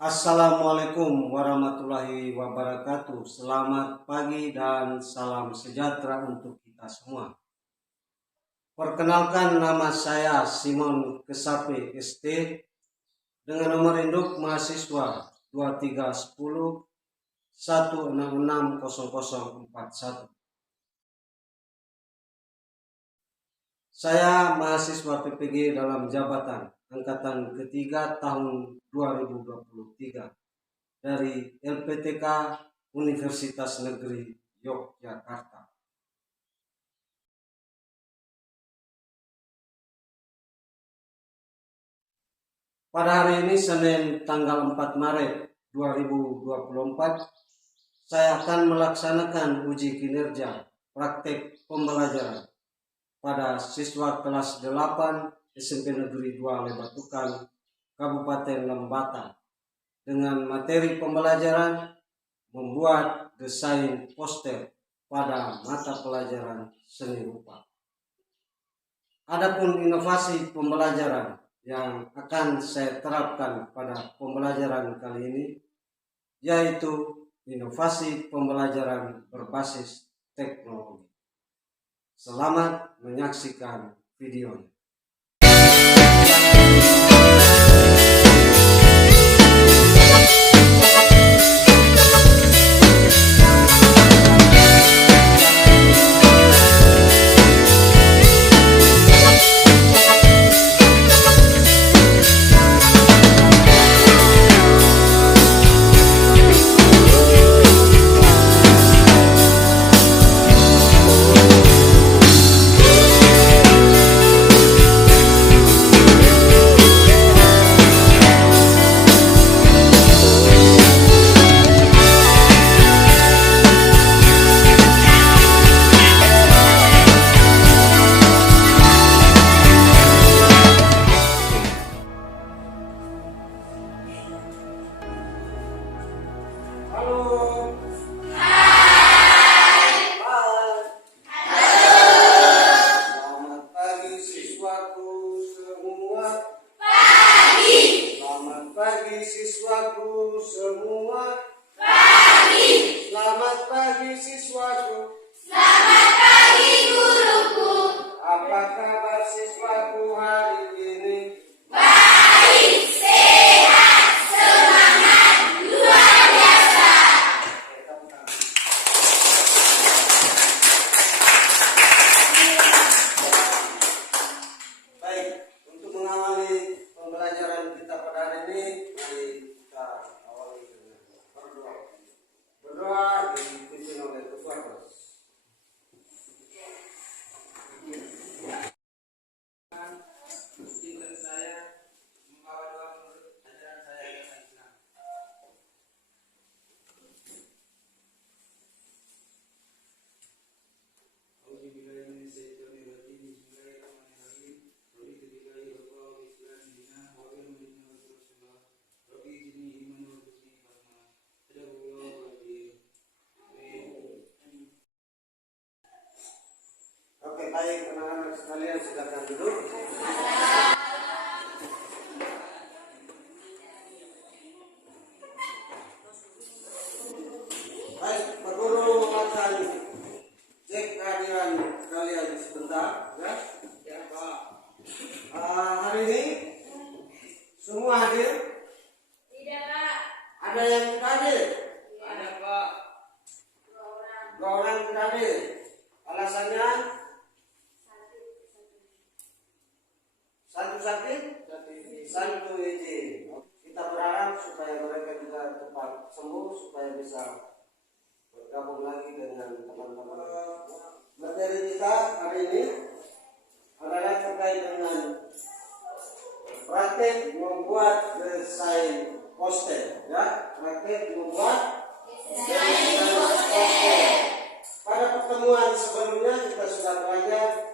Assalamualaikum warahmatullahi wabarakatuh. Selamat pagi dan salam sejahtera untuk kita semua. Perkenalkan, nama saya Simon Kesape ST dengan nomor induk mahasiswa 2310 1660041. Saya mahasiswa PPG dalam jabatan angkatan ketiga tahun 2023 dari LPTK Universitas Negeri Yogyakarta. Pada hari ini Senin tanggal 4 Maret 2024, saya akan melaksanakan uji kinerja praktek pembelajaran pada siswa kelas 8 SMP Negeri 2 Lebatukan, Kabupaten Lembata, dengan materi pembelajaran membuat desain poster pada mata pelajaran seni rupa. Adapun inovasi pembelajaran yang akan saya terapkan pada pembelajaran kali ini yaitu inovasi pembelajaran berbasis teknologi. Selamat menyaksikan videonya. Siswaku semua, pagi. Selamat pagi siswaku. Selamat pagi guruku. Apa kabar siswaku hari ini? Baik, sehat, semangat, luar biasa. Baik, untuk mengawali pembelajaran kita pada hari ini, mari kita awali dengan berdoa. Berdoa dipimpin oleh Ketua Kelas. Izinkan saya membawa doa menurut ajaran saya agama Islam. Oke, baik anak-anak sekalian, silakan duduk. Baik, Pak Guru akan cek kehadiran kalian sebentar, ya. Ya, Pak. Hari ini semua hadir? Tidak, Pak. Ada yang tidak hadir? Ada, Pak. Dua orang tidak hadir. Alasannya? Satu sakit, satu izin. Kita berharap supaya mereka juga cepat sembuh, supaya bisa bergabung lagi dengan teman-teman. Materi kita hari ini adalah terkait dengan praktek membuat desain poster, ya. Praktek membuat desain poster. Pada pertemuan sebelumnya kita sudah belajar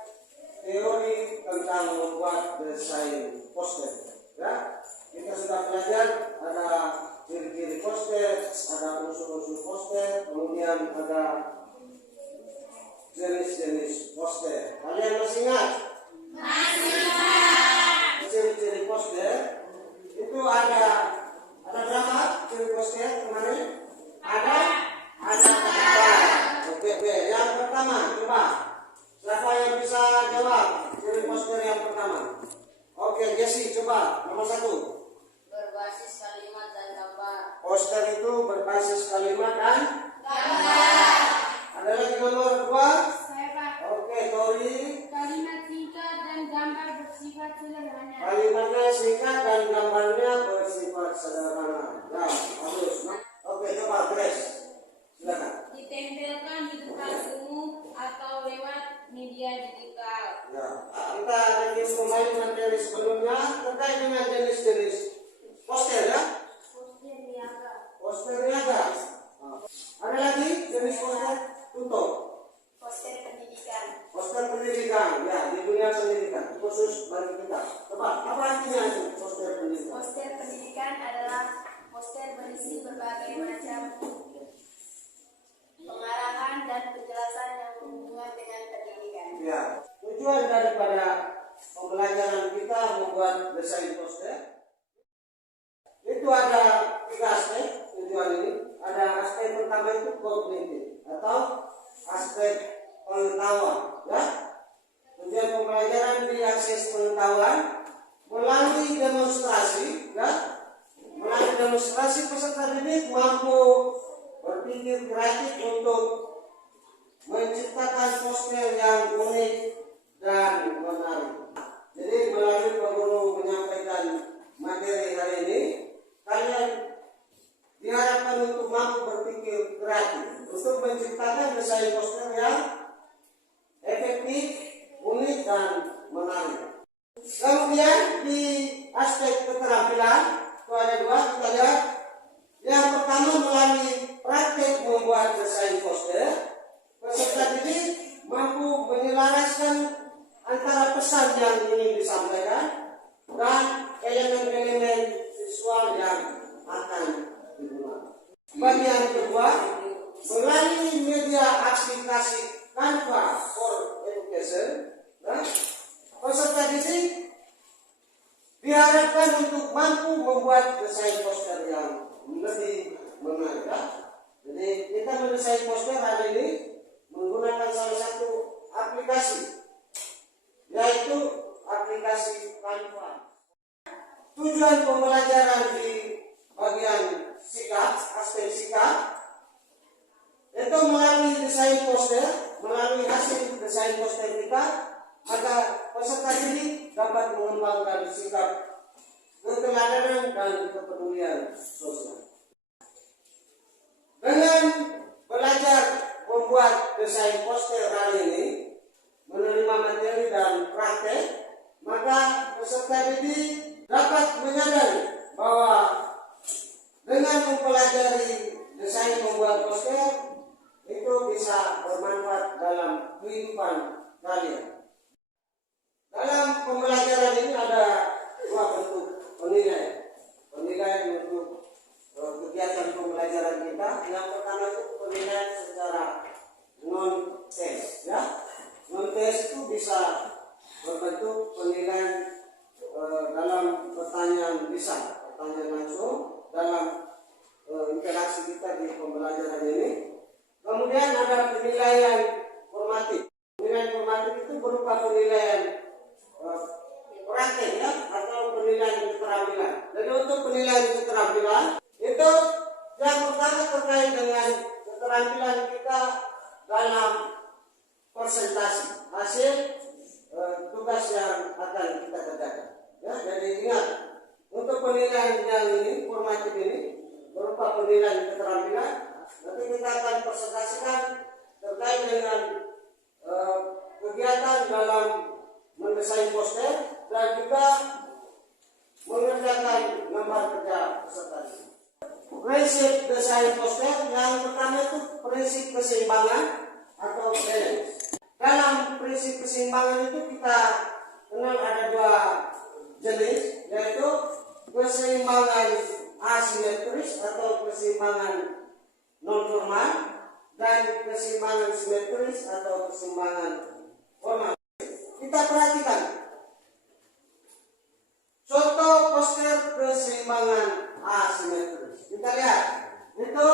teori tentang membuat desain poster, ya. Kita sudah belajar ada ciri-ciri poster, ada unsur-unsur poster, kemudian ada jenis-jenis poster. Kalian masih ingat? Masih ingat. Ciri-ciri poster itu ada berapa? poster itu berbasis kalimat dan gambar. Ada lagi nomor 2. Saya Pak. Oke, Tori. Kalimat singkat dan gambar bersifat sederhana. Kalimatnya singkat dan gambarnya bersifat sederhana. Ya, bagus. Oke, coba Grace. Silakan. Ditempelkan di tempat umum atau lewat media digital. Ya, kita review kembali materi sebelumnya terkait dengan jenis-jenis poster ya. Poster niaga. Poster niaga. Ada lagi jenis poster tutup. Poster pendidikan. Poster pendidikan, ya di dunia pendidikan khusus bagi kita. Coba apa artinya itu poster pendidikan? Poster pendidikan adalah poster berisi berbagai macam pengarahan dan penjelasan yang berhubungan dengan pendidikan. Ya, tujuan daripada pembelajaran kita membuat desain poster itu ada 3 aspek tujuan ini. Ada aspek pertama itu kognitif atau aspek pengetahuan. Ya, tujuan pembelajaran diakses pengetahuan melalui demonstrasi. Ya, melalui demonstrasi peserta didik mampu berpikir kreatif untuk menciptakan poster yang unik dan menarik. Jadi melalui Pak Guru menyampaikan materi hari ini, kalian diharapkan untuk mampu berpikir kreatif untuk menciptakan desain poster yang efektif, unik dan menarik. Kemudian di aspek keterampilan itu ada 2, kita lihat. Yang pertama melalui praktek membuat desain poster, peserta didik mampu menyelaraskan antara pesan yang ingin disampaikan dan elemen-elemen visual yang akan digunakan. Bagian kedua, melalui media aplikasi Canva for Education, peserta didik diharapkan untuk mampu membuat desain poster yang lebih menarik. Jadi kita mendesain poster hari ini menggunakan salah satu aplikasi, yaitu aplikasi Canva. Tujuan pembelajaran di bagian sikap, aspek sikap, itu melalui desain poster, melalui hasil desain poster kita, agar peserta didik dapat mengembangkan sikap keteladanan dan kepedulian sosial. Dengan belajar membuat desain poster hari ini, menerima materi dan praktek, maka peserta didik dapat menyadari bahwa dengan mempelajari desain membuat poster itu bisa bermanfaat dalam kehidupan kalian. Dalam pembelajaran ini ada 2 bentuk penilaian. Penilaian untuk kegiatan pembelajaran kita. Yang pertama itu penilaian secara non-tes, ya. Non-tes itu bisa berbentuk penilaian dalam pertanyaan lisan, pertanyaan langsung dalam interaksi kita di pembelajaran ini. Kemudian ada penilaian formatif. Penilaian formatif itu berupa penilaian praktek, ya, atau penilaian keterampilan. Jadi untuk penilaian keterampilan itu yang pertama terkait dengan keterampilan kita dalam presentasi hasil tugas yang akan kita kerjakan. Ya, jadi ingat untuk penilaian yang ini formatif ini berupa penilaian keterampilan. Nanti kita akan presentasikan terkait dengan kegiatan dalam mendesain poster dan juga mengerjakan lembar kerja peserta. Prinsip desain poster yang pertama itu prinsip keseimbangan atau balance. Dalam prinsip keseimbangan itu kita kenal ada 2 jenis, yaitu keseimbangan asimetris atau keseimbangan non-formal dan keseimbangan simetris atau keseimbangan formal. Kita perhatikan contoh poster keseimbangan asimetris. Kita lihat itu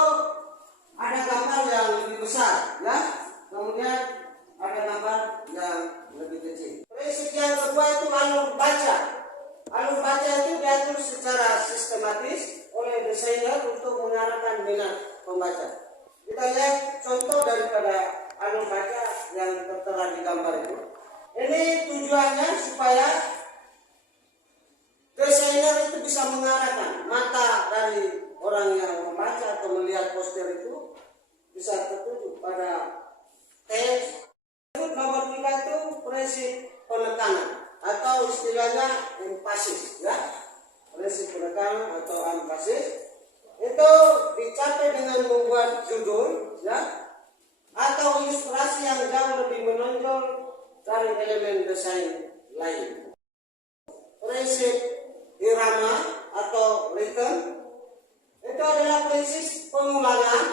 ada gambar yang lebih besar, ya. Kemudian ada gambar yang lebih kecil. Prinsip yang kedua itu alur baca. Alur baca itu diatur secara sistematis oleh desainer untuk mengarahkan minat pembaca. Kita lihat contoh daripada anu baca yang tertera di gambar itu. Ini tujuannya supaya desainer itu bisa mengarahkan mata dari orang yang membaca atau melihat poster itu bisa tertuju pada teks. Nomor 3 itu prinsip penekanan atau istilahnya emphasis, ya. Prinsip penekanan atau emphasis itu dicapai dengan membuat judul, ya, atau ilustrasi yang jauh lebih menonjol dari elemen desain lain. Prinsip irama atau rhythm itu adalah prinsip pengulangan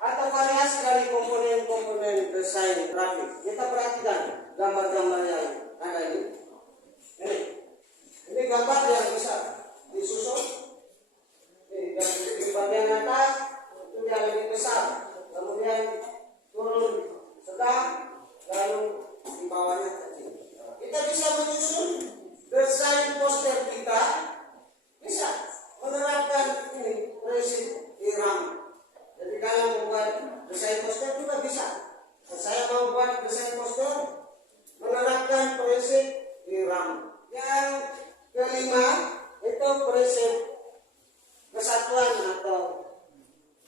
atau variasi dari komponen-komponen desain grafik. Kita perhatikan gambar-gambar yang ada ini. Ini gambar yang bisa disusun. Di bagian atas itu yang lebih besar, kemudian turun sedang, lalu di bawahnya kecil. Kita bisa menyusun desain poster kita, bisa menerapkan ini prinsip irama. Jadi dalam membuat desain poster juga bisa. Saya mau buat desain poster menerapkan prinsip irama. Yang kelima itu prinsip kesatuan atau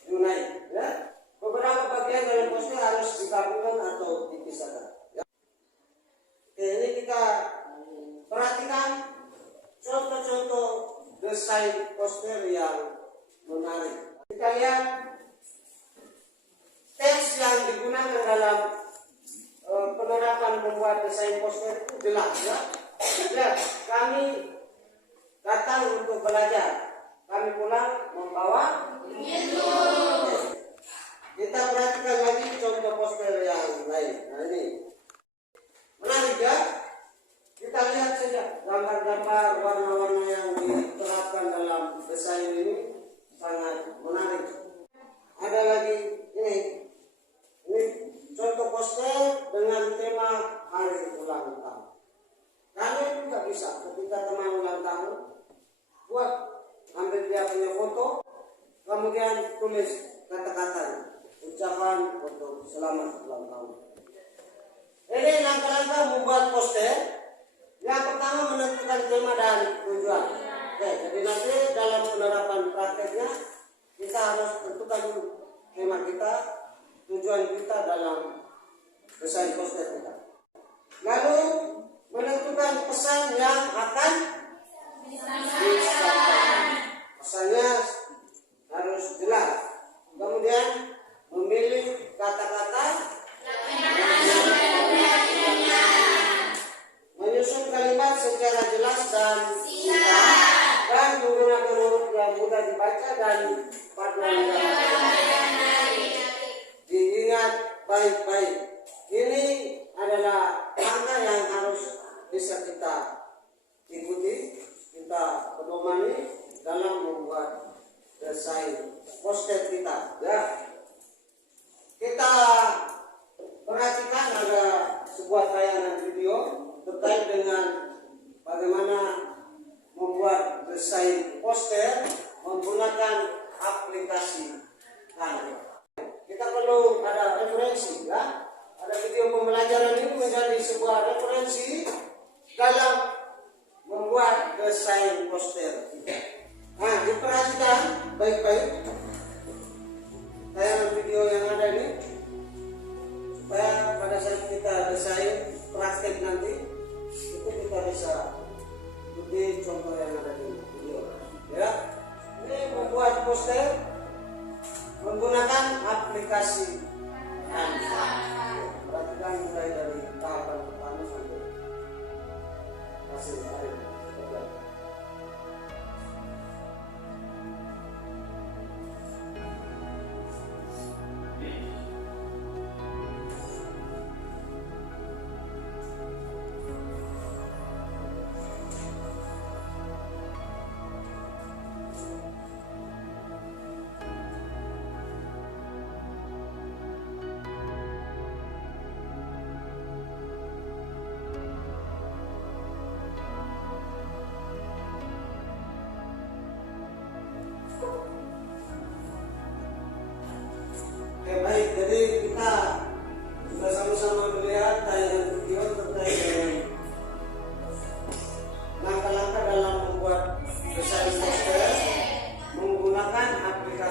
unite, ya. Beberapa bagian dari poster harus digabungkan atau dipisahkan, ya. Oke, ini kita perhatikan contoh-contoh desain poster yang menarik. Kita lihat teks yang digunakan dalam penerapan membuat desain poster itu jelas, ya. Ya, kami datang untuk belajar. Kami pulang membawa ilmu. Kita perhatikan lagi contoh poster yang lain. Nah, ini menarik, ya. Kita lihat saja gambar-gambar warna-warna yang diterapkan dalam desain ini sangat menarik. Ada lagi ini contoh poster dengan tema hari ulang tahun. Kalian juga bisa ketika teman ulang tahun buat ambil dia punya foto, kemudian tulis kata-kata ucapan untuk selamat ulang tahun. Ini langkah-langkah membuat poster. Yang pertama menentukan tema dan tujuan. Oke, jadi nanti dalam penerapan prakteknya kita harus tentukan dulu tema kita, tujuan kita dalam desain poster kita. Lalu menentukan pesan yang akan disampaikan. Pesannya harus jelas. Kemudian memilih kata-kata, menyusun kalimat secara jelas dan singkat, dan menggunakan huruf yang mudah dibaca dan paduan diingat baik-baik. Ini adalah langkah yang harus bisa kita ikuti, kita pedomani dalam membuat desain poster kita, ya. Kita perhatikan ada sebuah tayangan video terkait dengan bagaimana membuat desain poster menggunakan aplikasi Canva. Kita perlu ada referensi, ya. Ada video pembelajaran ini menjadi sebuah referensi dalam membuat desain poster. Nah, diperhatikan baik-baik tayangan video yang ada ini supaya pada saat kita desain praktek nanti itu kita bisa ikuti contoh yang ada di video, ya. Ini membuat poster menggunakan aplikasi Canva. Perhatikan mulai dari tahapan pertama sampai hasil akhir.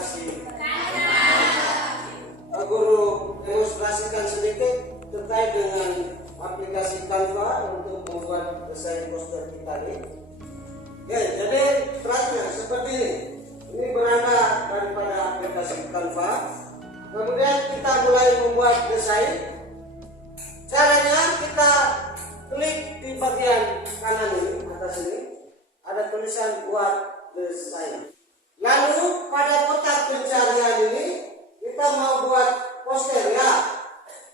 aplikasi. Pak Guru demonstrasikan sedikit terkait dengan aplikasi Canva untuk membuat desain poster kita ini. Ya, jadi perhatikan seperti ini. Ini berangkat daripada aplikasi Canva. Kemudian kita mulai membuat desain. Caranya kita klik di bagian kanan ini, atas ini, ada tulisan buat desain. Lalu pada kotak pencarian ini kita mau buat poster ya.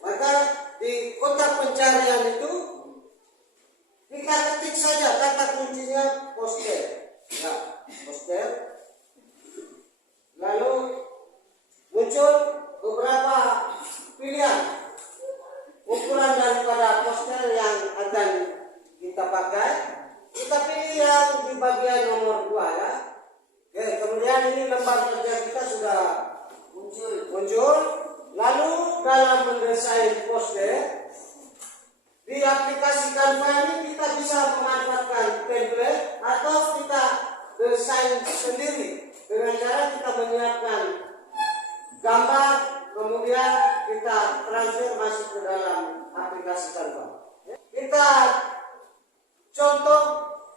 Maka di kotak pencarian itu kita ketik saja kata kuncinya poster. Ya, poster. Lalu muncul beberapa pilihan ukuran daripada poster yang akan kita pakai. Kita pilih yang di bagian nomor 2 ya. Oke, kemudian ini lembar kerja kita sudah muncul. Lalu dalam mendesain poster di aplikasi Canva ini kita bisa memanfaatkan template atau kita desain sendiri dengan cara kita menyiapkan gambar, kemudian kita transfer masuk ke dalam aplikasi Canva. Kita contoh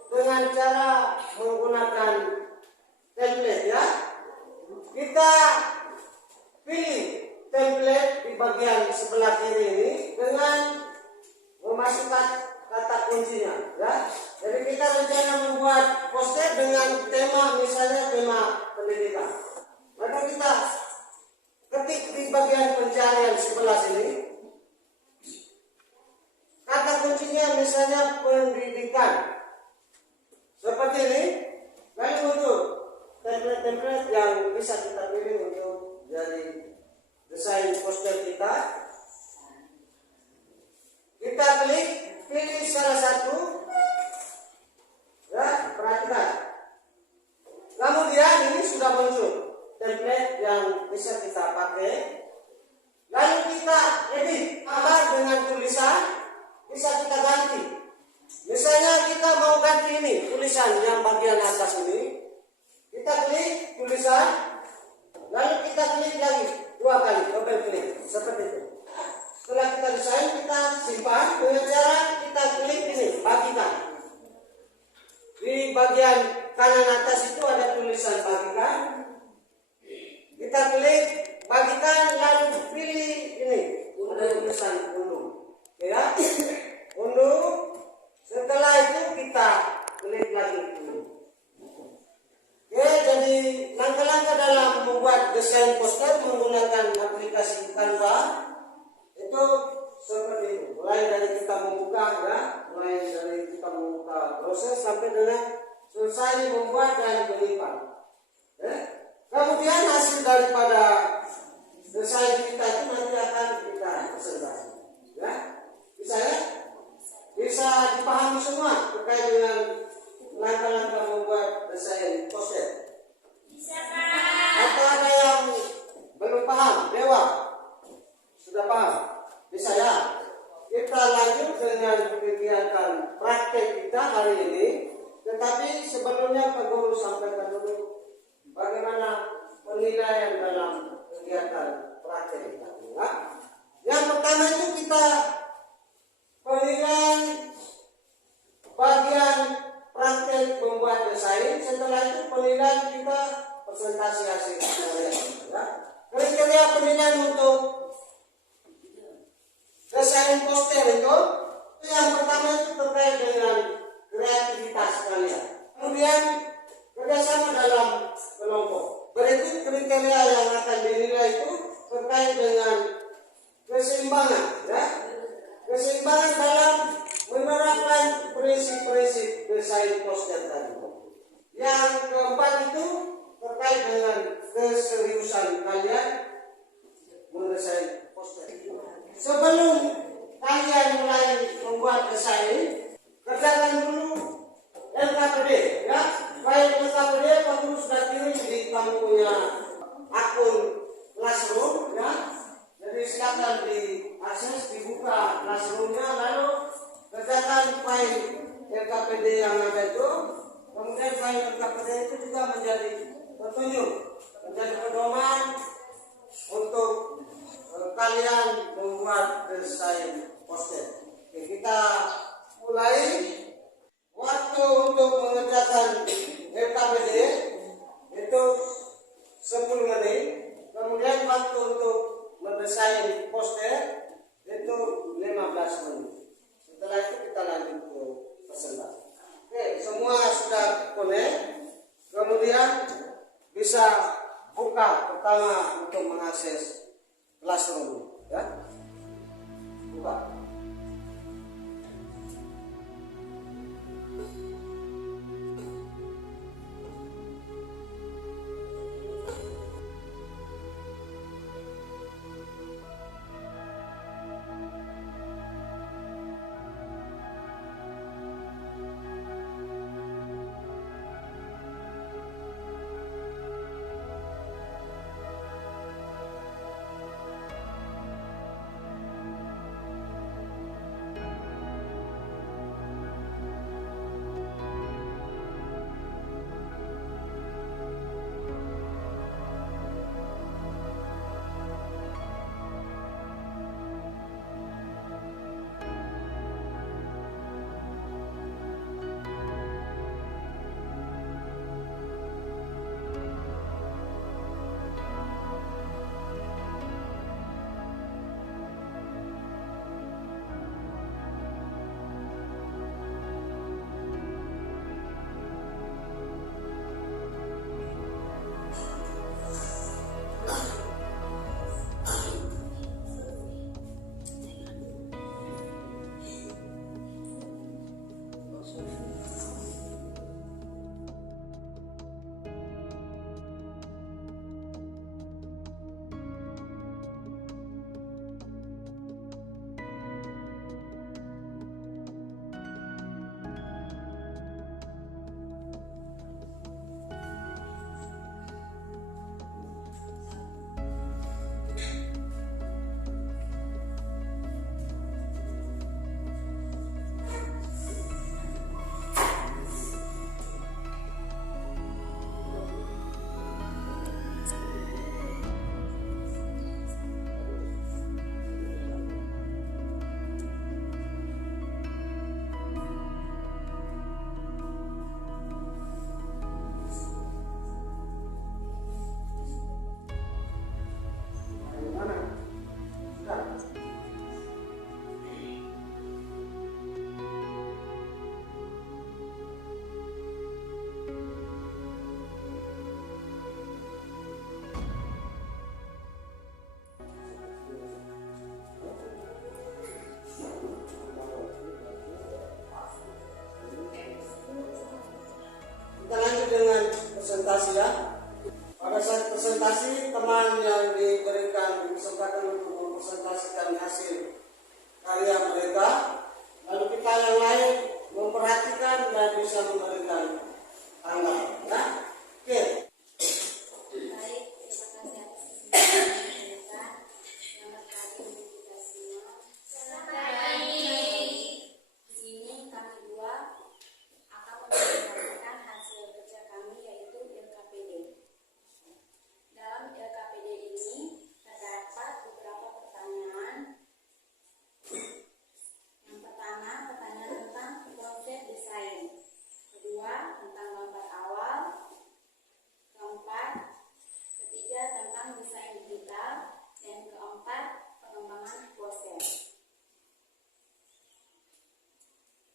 dengan cara menggunakan template ya. Kita pilih template di bagian sebelah kiri ini dengan memasukkan kata kuncinya ya. Jadi kita rencana membuat poster dengan tema, misalnya tema pendidikan. Maka kita ketik di bagian pencarian sebelah sini kata kuncinya misalnya pendidikan seperti ini. Lalu untuk template-template yang bisa kita pilih untuk jadi desain poster kita. Kita klik, pilih salah satu ya, perhatikan. Kemudian ini sudah muncul template yang bisa kita pakai. Lalu kita edit gambar dengan tulisan, bisa kita ganti. Misalnya kita mau ganti ini tulisan yang bagian atas ini. Kita klik tulisan, lalu kita klik lagi 2 kali, double klik seperti itu. Setelah kita desain, kita simpan dengan cara kita klik ini, bagikan. Di bagian kanan atas itu ada tulisan bagikan. Kita klik bagikan, lalu pilih ini, ada tulisan unduh. Ya, unduh. Setelah itu kita klik lagi ini. Ya, jadi langkah-langkah dalam membuat desain poster menggunakan aplikasi Canva itu seperti itu. Mulai dari kita membuka ya, mulai dari kita membuka proses sampai dengan selesai membuat dan menyimpan. Ya. Kemudian hasil daripada desain kita itu nanti akan kita presentasi. Ya, bisa ya? Bisa dipahami semua terkait dengan langkah-langkah membuat desain poster. Bisa Pak. Atau ada yang belum paham? Dewa sudah paham? Bisa ya? Kita lanjut dengan kegiatan praktek kita hari ini. Tetapi sebelumnya Pak Guru sampaikan dulu bagaimana penilaian dalam kegiatan praktek kita. Nah, yang pertama itu kita penilaian bagian praktek membuat desain. Setelah itu penilaian kita presentasi hasil karya. Ya. Kriteria penilaian untuk desain poster itu yang pertama itu terkait dengan kreativitas kalian. Kemudian kerjasama dalam kelompok. Berikut kriteria yang akan dinilai itu terkait dengan keseimbangan. Ya. Keseimbangan dalam menerapkan prinsip-prinsip desain poster tadi. Yang keempat itu terkait dengan keseriusan kalian mendesain poster. Sebelum kalian mulai membuat desain, kerjakan dulu LKPD ya. Baik LKPD kamu sudah kirim di kamu punya akun Classroom ya. Jadi silakan diakses, dibuka Classroom-nya, lalu kerjakan file LKPD yang ada itu. Kemudian file LKPD itu juga menjadi petunjuk, menjadi pedoman bisa buka pertama untuk mengakses Classroom, ya. Buka. Kita lanjut dengan presentasi, ya. Pada saat presentasi, teman yang diberikan kesempatan untuk mempresentasikan hasil karya mereka, lalu kita yang lain memperhatikan dan bisa memberikan tanggapan, ya. Oke. Baik, terima kasih atas kesempatan mereka. Selamat pagi untuk kita semua. Selamat pagi. Di sini kami dua akan mempresentasikan hasil kerja kami, yaitu LKPD. Dalam LKPD ini terdapat beberapa pertanyaan. Yang pertama, pertanyaan tentang konsep desain. Kedua, tentang gambar awal. Keempat, ketiga tentang desain digital. Dan keempat, pengembangan poster.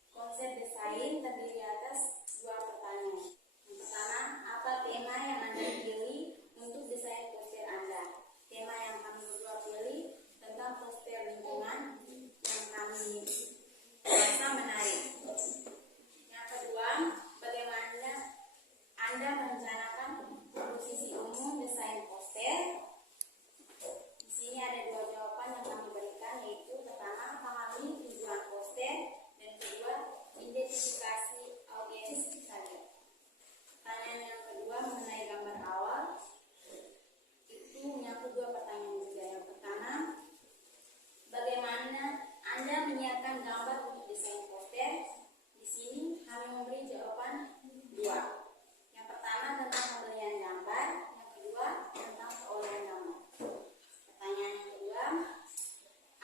Konsep desain terdiri atas dua pertanyaan. Yang pertama, apa tema yang Anda pilih untuk desain poster Anda? Tema yang kami berdua pilih tentang poster lingkungan yang kami rasa menarik. Yang kedua, bagaimana Anda merencanakan komposisi umum desain poster? Di sini ada dua jawaban yang kami berikan, yaitu pertama, pahami tujuan poster, dan kedua, identifikasi audiens target. Pertanyaan yang kedua mengenai gambar awal, itu menyangkut dua pertanyaan juga. Yang pertama, bagaimana Anda menyiapkan gambar untuk desain poster? Di sini kami memberi jawaban dua. Yang pertama tentang pembelian gambar, yang kedua tentang perolehan gambar. Pertanyaan yang kedua,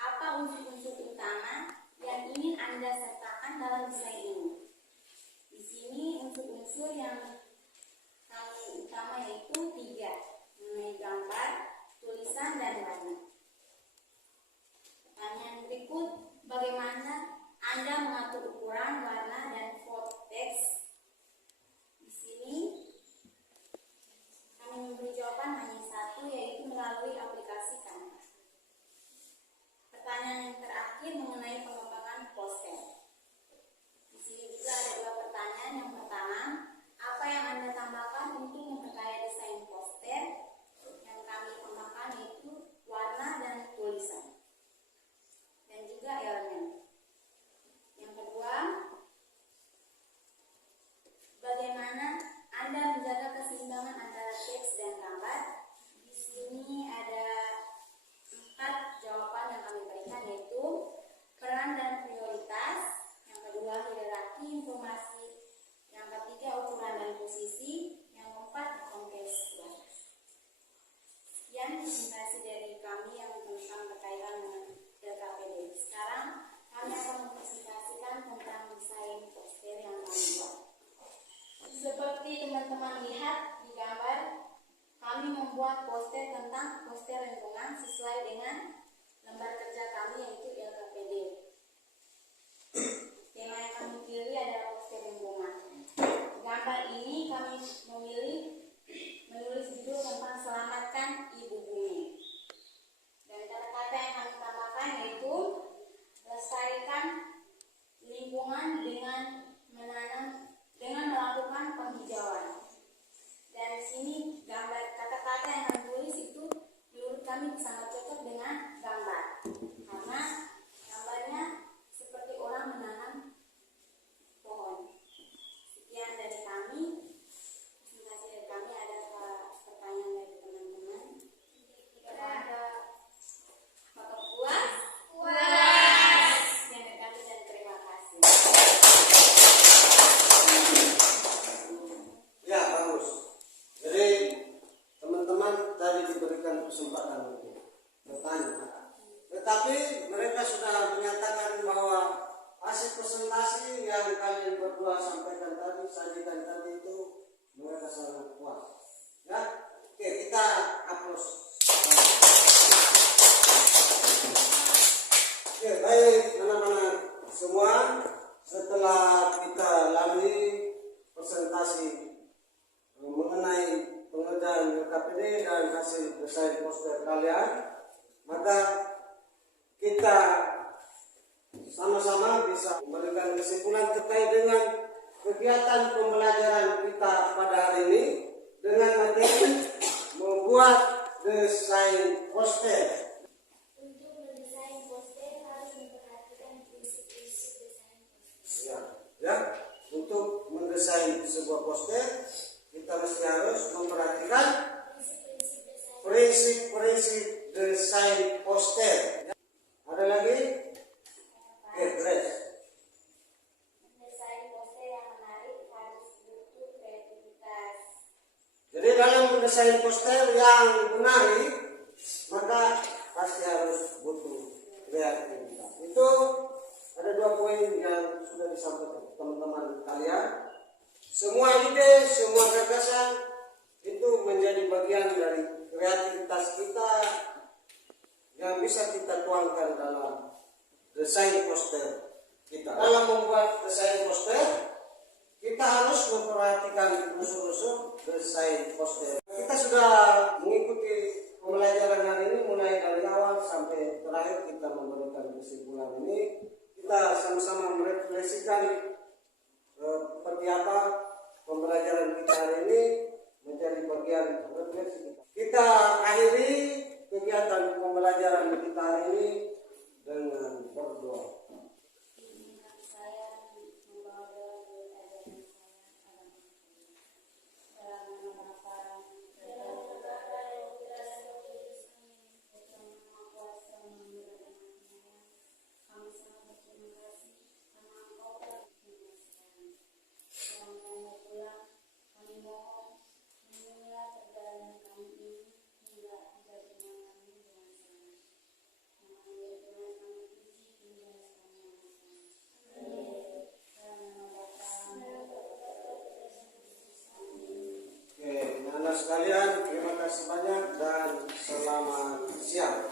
apa unsur-unsur utama yang ingin Anda sertakan dalam desain ini? Di sini unsur-unsur yang kami utama yaitu tiga, mengenai gambar, tulisan, dan warna. Pertanyaan berikut, bagaimana Anda mengatur ukuran, warna, dan font teks? Di sini kami presentasi dari kami yang tentang berkaitan dengan LKPD. Sekarang kami akan mempresentasikan tentang desain poster yang kami buat. Seperti teman-teman lihat di gambar, kami membuat poster tentang poster lingkungan sesuai dengan lembar kerja kami yaitu LKPD. Tema yang kami pilih adalah poster lingkungan. Gambar ini kami menulis judul tentang selamatkan ibu bumi. Dan kata-kata yang kami tambahkan yaitu lestarikan lingkungan dengan melakukan penghijauan. Dan di sini gambar kata-kata yang kami tulis itu menurut kami sangat cocok dengan gambar, karena gambarnya seperti orang menanam pohon. Sekian dari kami. Terima kasih dari kami. Ada pertanyaan dari teman-teman? Ada. Apakah puas? Puas. Sekian dari kami dan terima kasih. Ya, bagus. Jadi teman-teman tadi diberikan kesempatan untuk bertanya, tetapi mereka sudah menyatakan bahwa hasil presentasi yang kalian berdua sampaikan tadi, sajikan tadi itu mereka sangat puas. Ya, oke, kita aplaus. Oke, baik anak-anak semua, setelah kita lalui presentasi mengenai pengerjaan LKPD dan hasil desain poster kalian, maka kita sama-sama bisa memberikan kesimpulan terkait dengan kegiatan pembelajaran kita pada hari ini dengan materi membuat desain poster. Untuk mendesain poster harus memperhatikan prinsip-prinsip desain poster. Ya, untuk mendesain sebuah poster kita mesti harus memperhatikan prinsip-prinsip desain poster. Ada lagi? Oke, Grace. Mendesain poster yang menarik harus butuh kreativitas. Jadi dalam mendesain poster yang menarik, maka pasti harus butuh kreativitas. Itu ada 2 poin yang sudah disampaikan teman-teman kalian. Semua ide, semua gagasan itu menjadi bagian dari kreativitas kita yang bisa kita tuangkan dalam desain poster kita. Dalam membuat desain poster, kita harus memperhatikan unsur-unsur desain poster. Kita sudah mengikuti pembelajaran hari ini mulai dari awal sampai terakhir kita memberikan kesimpulan ini. Kita sama-sama merefleksikan seperti apa pembelajaran kita hari ini menjadi bagian refleksi kita. Kita akhiri kegiatan pembelajaran kita hari ini dengan berdoa. Saya membawa dalam ajaran saya dalam nama Bapa dan Putra dan Roh Kudus. Amin. Maha Kuasa memberkati kami sangat berterima kasih karena Engkau telah menjelaskan. Sekarang kami pulang, kami mohon lindungilah perjalanan kami ini hingga tiba di rumah kami dengan selamat. Kami Tuhan kami puji hingga selamanya. Amin. Dalam nama Bapa dan Putra dan Roh Kudus. Amin. Oke, anak sekalian, terima kasih banyak dan selamat siang.